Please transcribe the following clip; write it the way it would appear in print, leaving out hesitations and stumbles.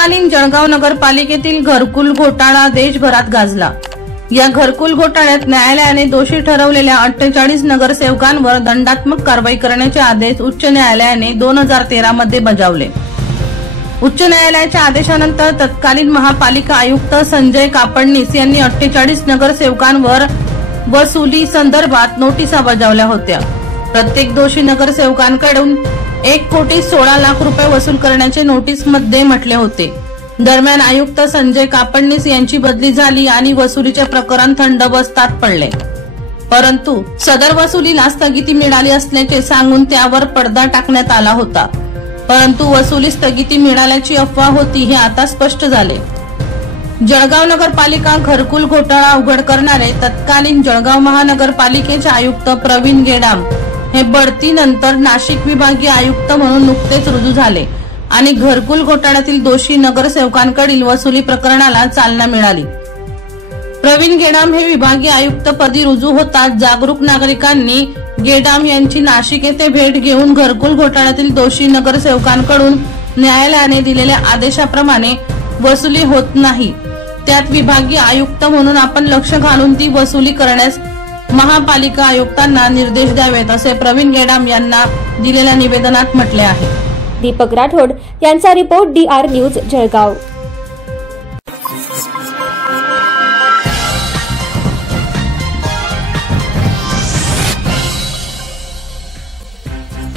तत्कालीन जळगाव नगरपालिकेतील घरकुल घोटाळा देशभरात गाजला। या घरकुल घोटाळ्यात न्यायालयाने दोषी ठरवलेल्या 48 नगरसेवकांवर दंडात्मक कारवाई करण्याचे आदेश उच्च न्यायालयाने 2013 मध्ये बजावले। उच्च न्यायालयाच्या आदेशानंतर तत्कालीन महापालिका आयुक्त संजय कापडणीस यांनी 48 नगरसेवकांवर वसुली संदर्भात नोटिसा बजावल्या होत्या। प्रत्येक दोषी नगरसेवकांकडून 1,16,00,000 रुपये वसूल करण्याचे नोटीसमध्ये म्हटले होते। दरम्यान आयुक्त संजय कापडणीस यांची बदली झाली आणि वसुलीचे प्रकरण थंडावस्थेत पडले। परंतु सदर वसुलीला स्थगिती मिळाली असल्याचे सांगून त्यावर पडदा टाकण्यात आला होता। परंतु वसुली स्थगिती मिळाल्याची अफवा होती हे आता स्पष्ट झाले। जळगाव नगरपालिका घरकुल घोटाळा उघड करणारे तत्कालीन जळगाव महानगरपालिकेचे आयुक्त प्रवीण गेडाम हे बढतीनंतर नाशिक विभागीय आयुक्त म्हणून नुकतेच रुजू झाले आणि घरकुल घोटाळ्यातील दोषी नगरसेवकांकडील वसुली प्रकरणाला चालना मिळाली। प्रवीण गेडाम हे विभागीय आयुक्त पदी रुजू होताच जागरूक नागरिकांनी गेडाम यांची नाशिक येथे भेट घेऊन घरकुल घोटाळ्यातील दोषी नगरसेवकांकडून न्यायालयाने दिलेल्या आदेशाप्रमाणे वसुली होत नाही, त्यात विभागीय आयुक्त म्हणून आपण लक्ष घालून ती वसुली करण्यास महापालिका आयुक्तांना निर्देश द्यावेत, असे प्रवीण गेडाम यांना दिलेल्या निवेदनात म्हटले आहे। दीपक राठोड यांचा रिपोर्ट DR न्यूज जळगाव।